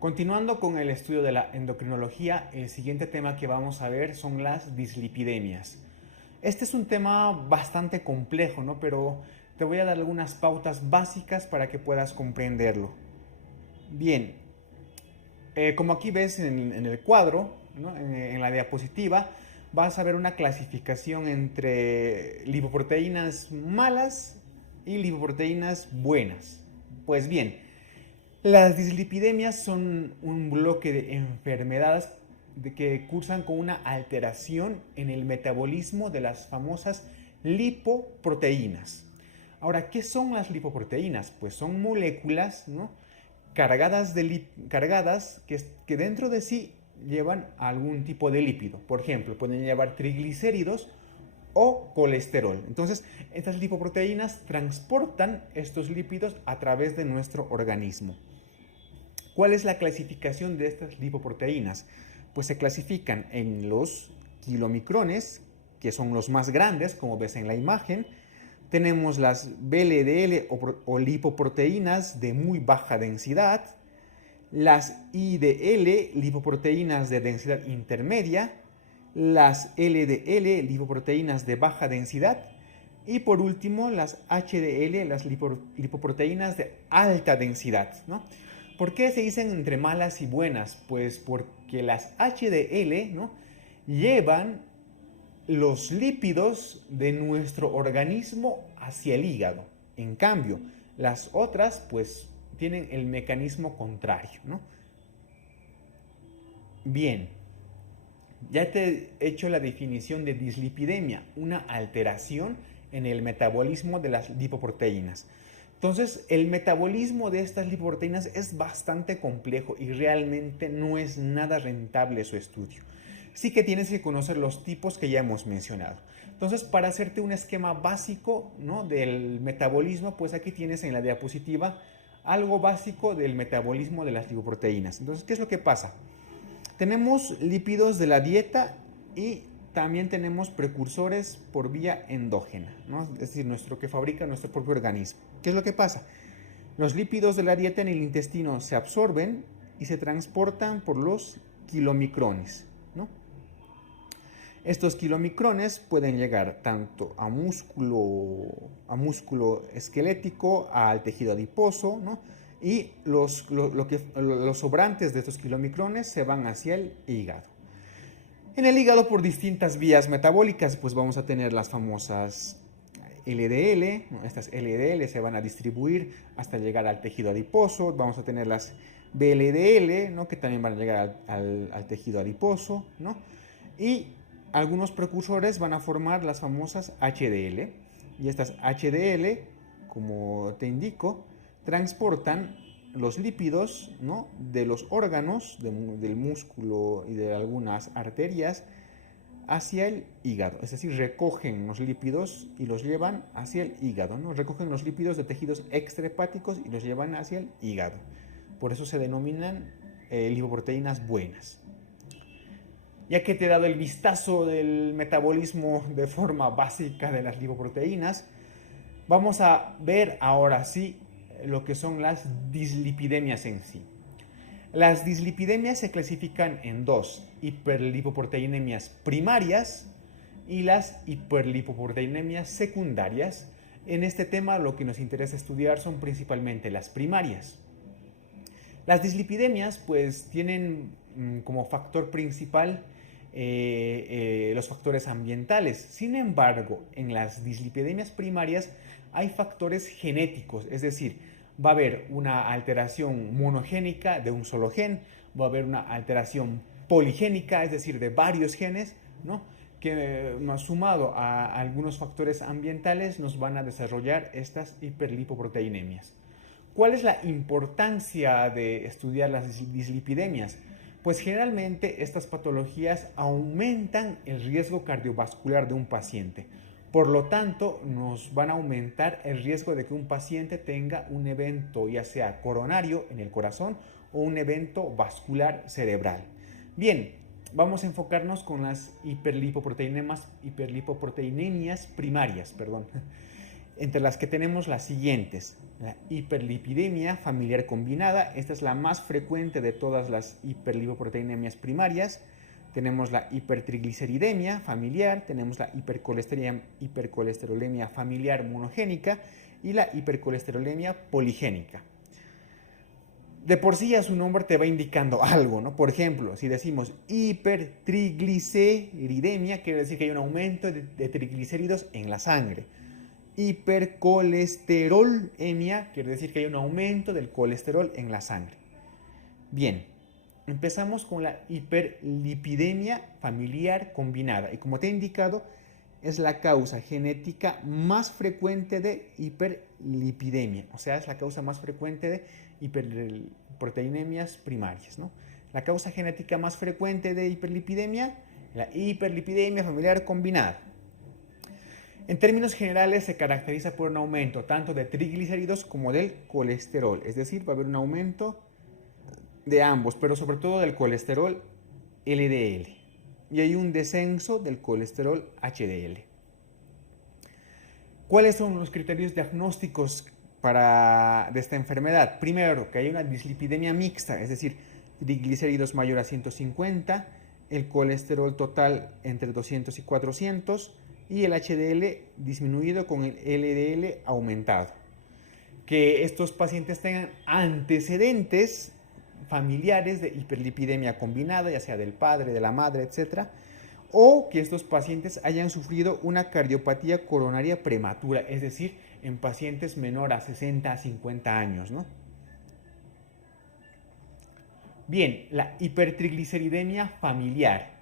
Continuando con el estudio de la endocrinología, el siguiente tema que vamos a ver son las dislipidemias. Este es un tema bastante complejo, ¿no? Pero te voy a dar algunas pautas básicas para que puedas comprenderlo. Bien, como aquí ves en el cuadro, ¿no? En la diapositiva, vas a ver una clasificación entre lipoproteínas malas y lipoproteínas buenas. Pues bien, las dislipidemias son un bloque de enfermedades que cursan con una alteración en el metabolismo de las famosas lipoproteínas. Ahora, ¿qué son las lipoproteínas? Pues son moléculas, ¿no? cargadas que dentro de sí llevan algún tipo de lípido. Por ejemplo, pueden llevar triglicéridos o colesterol. Entonces, estas lipoproteínas transportan estos lípidos a través de nuestro organismo. ¿Cuál es la clasificación de estas lipoproteínas? Pues se clasifican en los kilomicrones, que son los más grandes, como ves en la imagen. Tenemos las VLDL o lipoproteínas de muy baja densidad, las IDL, lipoproteínas de densidad intermedia, las LDL, lipoproteínas de baja densidad, y por último las HDL, las lipoproteínas de alta densidad, ¿no? ¿Por qué se dicen entre malas y buenas? Pues porque las HDL, ¿no? llevan los lípidos de nuestro organismo hacia el hígado. En cambio, las otras pues tienen el mecanismo contrario, ¿no? Bien, ya te he hecho la definición de dislipidemia, una alteración en el metabolismo de las lipoproteínas. Entonces, el metabolismo de estas lipoproteínas es bastante complejo y realmente no es nada rentable su estudio. Sí que tienes que conocer los tipos que ya hemos mencionado. Entonces, para hacerte un esquema básico, ¿no? del metabolismo, pues aquí tienes en la diapositiva algo básico del metabolismo de las lipoproteínas. Entonces, ¿qué es lo que pasa? Tenemos lípidos de la dieta y también tenemos precursores por vía endógena, ¿no? Es decir, nuestro que fabrica nuestro propio organismo. ¿Qué es lo que pasa? Los lípidos de la dieta en el intestino se absorben y se transportan por los kilomicrones, ¿no? Estos kilomicrones pueden llegar tanto a músculo esquelético, al tejido adiposo, ¿no? Y los sobrantes de estos kilomicrones se van hacia el hígado. En el hígado, por distintas vías metabólicas, pues vamos a tener las famosas LDL, ¿no? Estas LDL se van a distribuir hasta llegar al tejido adiposo. Vamos a tener las VLDL, ¿no? que también van a llegar al tejido adiposo, ¿no? Y algunos precursores van a formar las famosas HDL. Y estas HDL, como te indico, transportan los lípidos, ¿no? de los órganos, del músculo y de algunas arterias hacia el hígado. Es decir, recogen los lípidos y los llevan hacia el hígado, ¿no? Recogen los lípidos de tejidos extrahepáticos y los llevan hacia el hígado. Por eso se denominan lipoproteínas buenas. Ya que te he dado el vistazo del metabolismo de forma básica de las lipoproteínas, vamos a ver ahora sí lo que son las dislipidemias en sí. Las dislipidemias se clasifican en dos: hiperlipoproteinemias primarias y las hiperlipoproteinemias secundarias. En este tema lo que nos interesa estudiar son principalmente las primarias. Las dislipidemias pues tienen como factor principal los factores ambientales. Sin embargo, en las dislipidemias primarias hay factores genéticos, es decir, va a haber una alteración monogénica de un solo gen, va a haber una alteración poligénica, es decir, de varios genes, ¿no? que sumado a algunos factores ambientales nos van a desarrollar estas hiperlipoproteinemias. ¿Cuál es la importancia de estudiar las dislipidemias? Pues generalmente estas patologías aumentan el riesgo cardiovascular de un paciente. Por lo tanto, nos van a aumentar el riesgo de que un paciente tenga un evento ya sea coronario en el corazón o un evento vascular cerebral. Bien, vamos a enfocarnos con las hiperlipoproteinemias primarias. entre las que tenemos las siguientes: la hiperlipidemia familiar combinada, esta es la más frecuente de todas las hiperlipoproteinemias primarias. Tenemos la hipertrigliceridemia familiar, tenemos la hipercolesterolemia familiar monogénica y la hipercolesterolemia poligénica. De por sí ya su nombre te va indicando algo, ¿no? Por ejemplo, si decimos hipertrigliceridemia, quiere decir que hay un aumento de triglicéridos en la sangre. Hipercolesterolemia quiere decir que hay un aumento del colesterol en la sangre. Bien, empezamos con la hiperlipidemia familiar combinada. Y como te he indicado, es la causa genética más frecuente de hiperlipidemia. O sea, es la causa más frecuente de hiperproteinemias primarias, ¿no? La causa genética más frecuente de hiperlipidemia, la hiperlipidemia familiar combinada. En términos generales se caracteriza por un aumento tanto de triglicéridos como del colesterol. Es decir, va a haber un aumento de ambos, pero sobre todo del colesterol LDL. Y hay un descenso del colesterol HDL. ¿Cuáles son los criterios diagnósticos de esta enfermedad? Primero, que hay una dislipidemia mixta, es decir, triglicéridos mayor a 150, el colesterol total entre 200 y 400 y el HDL disminuido con el LDL aumentado. Que estos pacientes tengan antecedentes familiares de hiperlipidemia combinada, ya sea del padre, de la madre, etc. O que estos pacientes hayan sufrido una cardiopatía coronaria prematura, es decir, en pacientes menor a 60 a 50 años, ¿no? Bien, la hipertrigliceridemia familiar.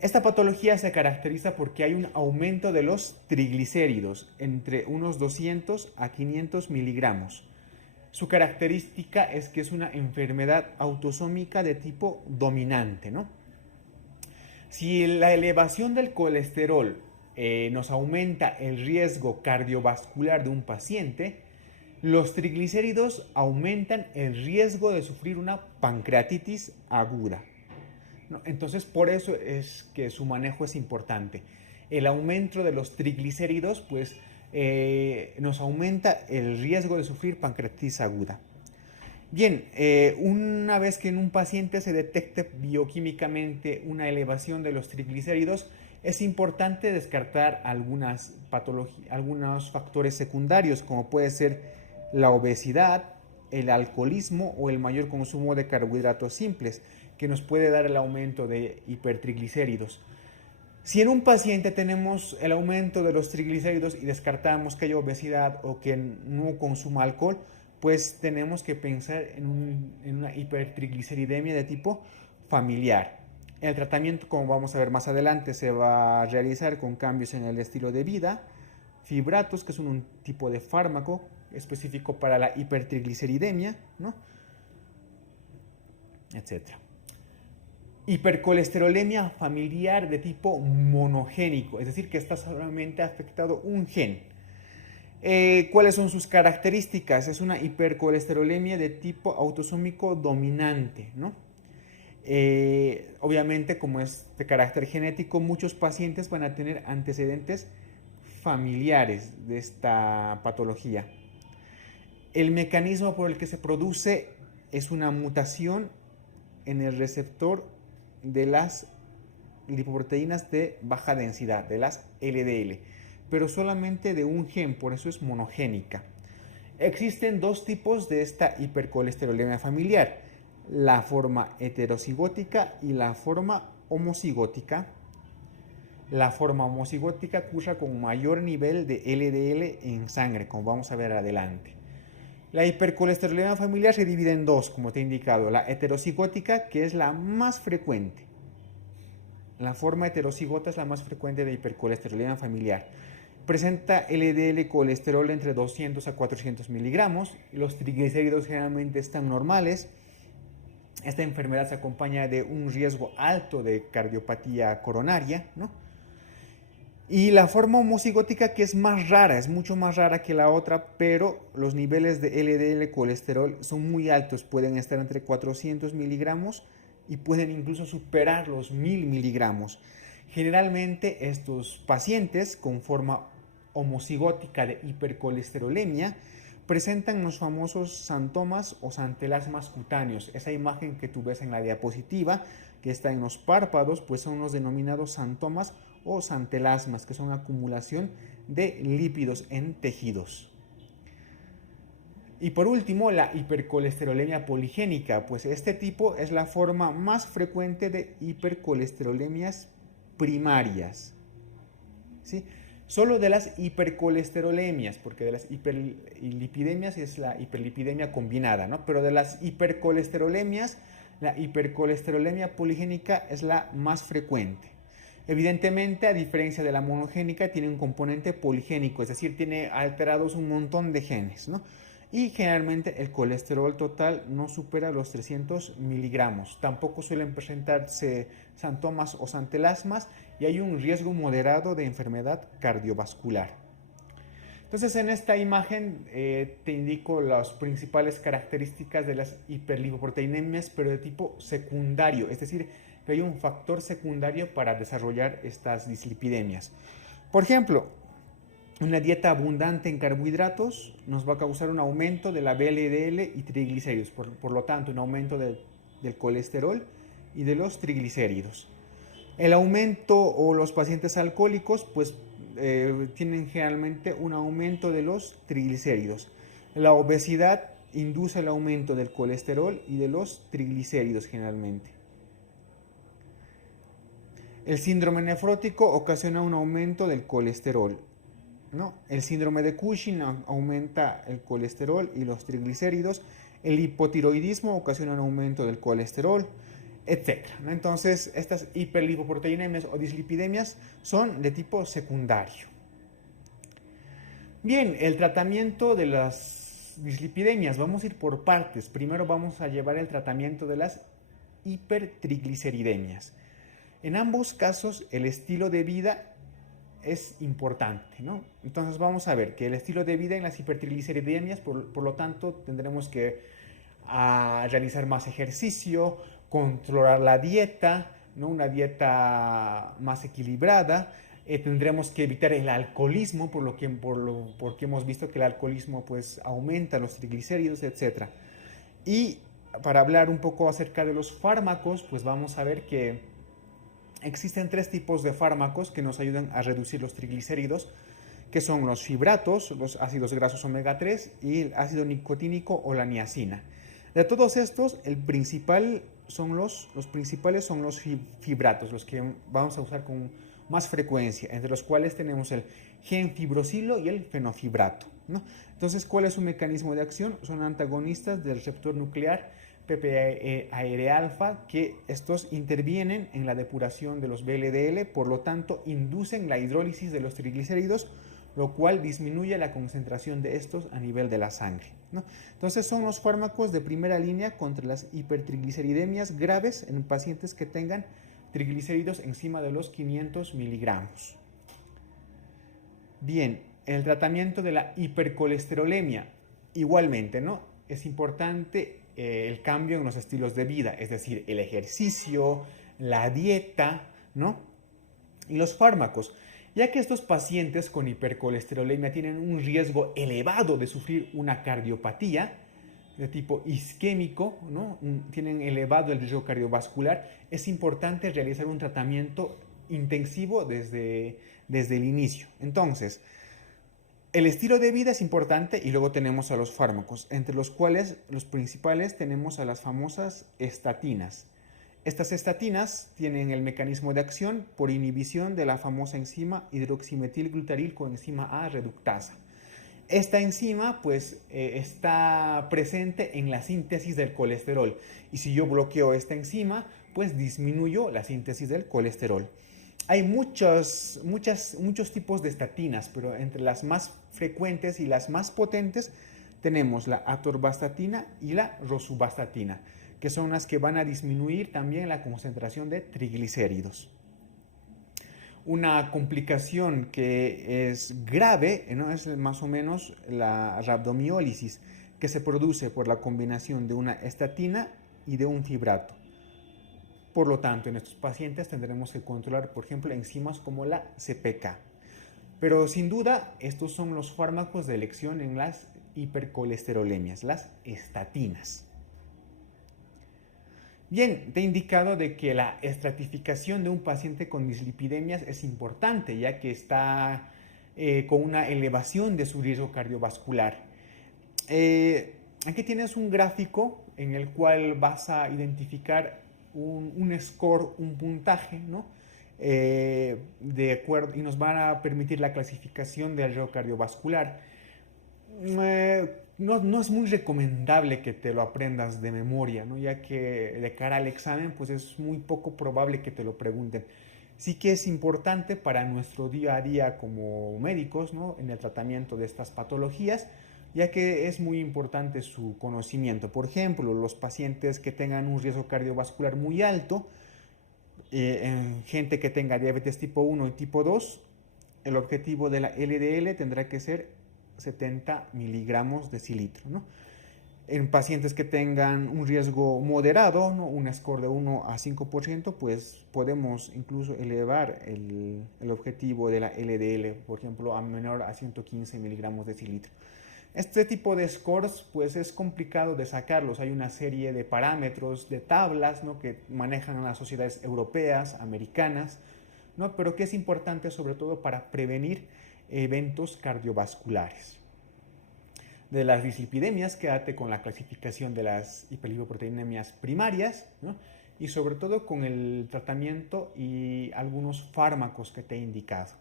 Esta patología se caracteriza porque hay un aumento de los triglicéridos entre unos 200 a 500 miligramos. Su característica es que es una enfermedad autosómica de tipo dominante, ¿no? Si la elevación del colesterol nos aumenta el riesgo cardiovascular de un paciente, los triglicéridos aumentan el riesgo de sufrir una pancreatitis aguda, ¿no? Entonces, por eso es que su manejo es importante. El aumento de los triglicéridos, pues, nos aumenta el riesgo de sufrir pancreatitis aguda. Bien, una vez que en un paciente se detecte bioquímicamente una elevación de los triglicéridos, es importante descartar algunos factores secundarios, como puede ser la obesidad, el alcoholismo o el mayor consumo de carbohidratos simples, que nos puede dar el aumento de hipertriglicéridos. Si en un paciente tenemos el aumento de los triglicéridos y descartamos que haya obesidad o que no consuma alcohol, pues tenemos que pensar en una hipertrigliceridemia de tipo familiar. El tratamiento, como vamos a ver más adelante, se va a realizar con cambios en el estilo de vida, fibratos, que son un tipo de fármaco específico para la hipertrigliceridemia, ¿no? Etcétera. Hipercolesterolemia familiar de tipo monogénico, es decir, que está solamente afectado un gen. ¿Cuáles son sus características? Es una hipercolesterolemia de tipo autosómico dominante, ¿no? Obviamente, como es de carácter genético, muchos pacientes van a tener antecedentes familiares de esta patología. El mecanismo por el que se produce es una mutación en el receptor de las lipoproteínas de baja densidad, de las LDL, pero solamente de un gen, por eso es monogénica. Existen dos tipos de esta hipercolesterolemia familiar, la forma heterocigótica y la forma homocigótica. La forma homocigótica cursa con mayor nivel de LDL en sangre, como vamos a ver adelante. La hipercolesterolemia familiar se divide en dos, como te he indicado. La heterocigótica, que es la más frecuente. La forma heterocigota es la más frecuente de hipercolesterolemia familiar. Presenta LDL colesterol entre 200 a 400 miligramos. Los triglicéridos generalmente están normales. Esta enfermedad se acompaña de un riesgo alto de cardiopatía coronaria, ¿no? Y la forma homocigótica, que es más rara, es mucho más rara que la otra, pero los niveles de LDL colesterol son muy altos, pueden estar entre 400 miligramos y pueden incluso superar los 1000 miligramos. Generalmente estos pacientes con forma homocigótica de hipercolesterolemia, presentan los famosos xantomas o santelasmas cutáneos. Esa imagen que tú ves en la diapositiva, que está en los párpados, pues son los denominados xantomas o santelasmas, que son acumulación de lípidos en tejidos. Y por último, la hipercolesterolemia poligénica, pues este tipo es la forma más frecuente de hipercolesterolemias primarias, ¿sí? Solo de las hipercolesterolemias, porque de las hiperlipidemias es la hiperlipidemia combinada, ¿no? Pero de las hipercolesterolemias, la hipercolesterolemia poligénica es la más frecuente. Evidentemente, a diferencia de la monogénica, tiene un componente poligénico, es decir, tiene alterados un montón de genes, ¿no? Y generalmente el colesterol total no supera los 300 miligramos. Tampoco suelen presentarse xantomas o santelasmas y hay un riesgo moderado de enfermedad cardiovascular. Entonces, en esta imagen te indico las principales características de las hiperlipoproteinemias, pero de tipo secundario, es decir, que hay un factor secundario para desarrollar estas dislipidemias. Por ejemplo, una dieta abundante en carbohidratos nos va a causar un aumento de la VLDL y triglicéridos, por lo tanto un aumento del colesterol y de los triglicéridos. El aumento o los pacientes alcohólicos pues tienen generalmente un aumento de los triglicéridos. La obesidad induce el aumento del colesterol y de los triglicéridos generalmente. El síndrome nefrótico ocasiona un aumento del colesterol, ¿no? El síndrome de Cushing aumenta el colesterol y los triglicéridos. El hipotiroidismo ocasiona un aumento del colesterol, etc., ¿no? Entonces, estas hiperlipoproteinemias o dislipidemias son de tipo secundario. Bien, el tratamiento de las dislipidemias, vamos a ir por partes. Primero vamos a llevar el tratamiento de las hipertrigliceridemias. En ambos casos, el estilo de vida es importante, ¿no? Entonces vamos a ver que el estilo de vida en las hipertrigliceridemias, por lo tanto, tendremos que realizar más ejercicio, controlar la dieta, ¿no? Una dieta más equilibrada. Tendremos que evitar el alcoholismo, porque hemos visto que el alcoholismo pues, aumenta los triglicéridos, etc. Y para hablar un poco acerca de los fármacos, pues vamos a ver que existen 3 tipos de fármacos que nos ayudan a reducir los triglicéridos, que son los fibratos, los ácidos grasos omega 3 y el ácido nicotínico o la niacina. De todos estos, los principales son los fibratos, los que vamos a usar con más frecuencia, entre los cuales tenemos el genfibrosilo y el fenofibrato, ¿no? Entonces, ¿cuál es su mecanismo de acción? Son antagonistas del receptor nuclear PPAR-alfa, que estos intervienen en la depuración de los VLDL, por lo tanto inducen la hidrólisis de los triglicéridos, lo cual disminuye la concentración de estos a nivel de la sangre, ¿no? Entonces son los fármacos de primera línea contra las hipertrigliceridemias graves en pacientes que tengan triglicéridos encima de los 500 miligramos. Bien, el tratamiento de la hipercolesterolemia, igualmente, ¿no? Es importante el cambio en los estilos de vida, es decir, el ejercicio, la dieta, ¿no? Y los fármacos, ya que estos pacientes con hipercolesterolemia tienen un riesgo elevado de sufrir una cardiopatía de tipo isquémico, ¿no? Tienen elevado el riesgo cardiovascular, es importante realizar un tratamiento intensivo desde el inicio. Entonces, el estilo de vida es importante y luego tenemos a los fármacos, entre los cuales los principales tenemos a las famosas estatinas. Estas estatinas tienen el mecanismo de acción por inhibición de la famosa enzima hidroximetilglutaril coenzima A reductasa. Esta enzima pues está presente en la síntesis del colesterol y si yo bloqueo esta enzima pues disminuyo la síntesis del colesterol. Hay muchos tipos de estatinas, pero entre las más frecuentes y las más potentes tenemos la atorvastatina y la rosuvastatina, que son las que van a disminuir también la concentración de triglicéridos. Una complicación que es grave, ¿no? Es más o menos la rhabdomiólisis, que se produce por la combinación de una estatina y de un fibrato. Por lo tanto, en estos pacientes tendremos que controlar, por ejemplo, enzimas como la CPK. Pero sin duda, estos son los fármacos de elección en las hipercolesterolemias, las estatinas. Bien, te he indicado de que la estratificación de un paciente con dislipidemias es importante, ya que está con una elevación de su riesgo cardiovascular. Aquí tienes un gráfico en el cual vas a identificar un score, un puntaje, ¿no? De acuerdo, y nos van a permitir la clasificación del riesgo cardiovascular. No es muy recomendable que te lo aprendas de memoria, ¿no? Ya que de cara al examen pues es muy poco probable que te lo pregunten. Sí que es importante para nuestro día a día como médicos, ¿no? En el tratamiento de estas patologías, ya que es muy importante su conocimiento. Por ejemplo, los pacientes que tengan un riesgo cardiovascular muy alto, en gente que tenga diabetes tipo 1 y tipo 2, el objetivo de la LDL tendrá que ser 70 miligramos decilitro, ¿no? En pacientes que tengan un riesgo moderado, ¿no? Un score de 1 a 5%, pues podemos incluso elevar el objetivo de la LDL, por ejemplo, a menor a 115 miligramos decilitro. Este tipo de scores pues es complicado de sacarlos. Hay una serie de parámetros, de tablas, ¿no? Que manejan las sociedades europeas, americanas, ¿no? Pero que es importante sobre todo para prevenir eventos cardiovasculares. De las dislipidemias, quédate con la clasificación de las hiperlipoproteinemias primarias, ¿no? Y sobre todo con el tratamiento y algunos fármacos que te he indicado.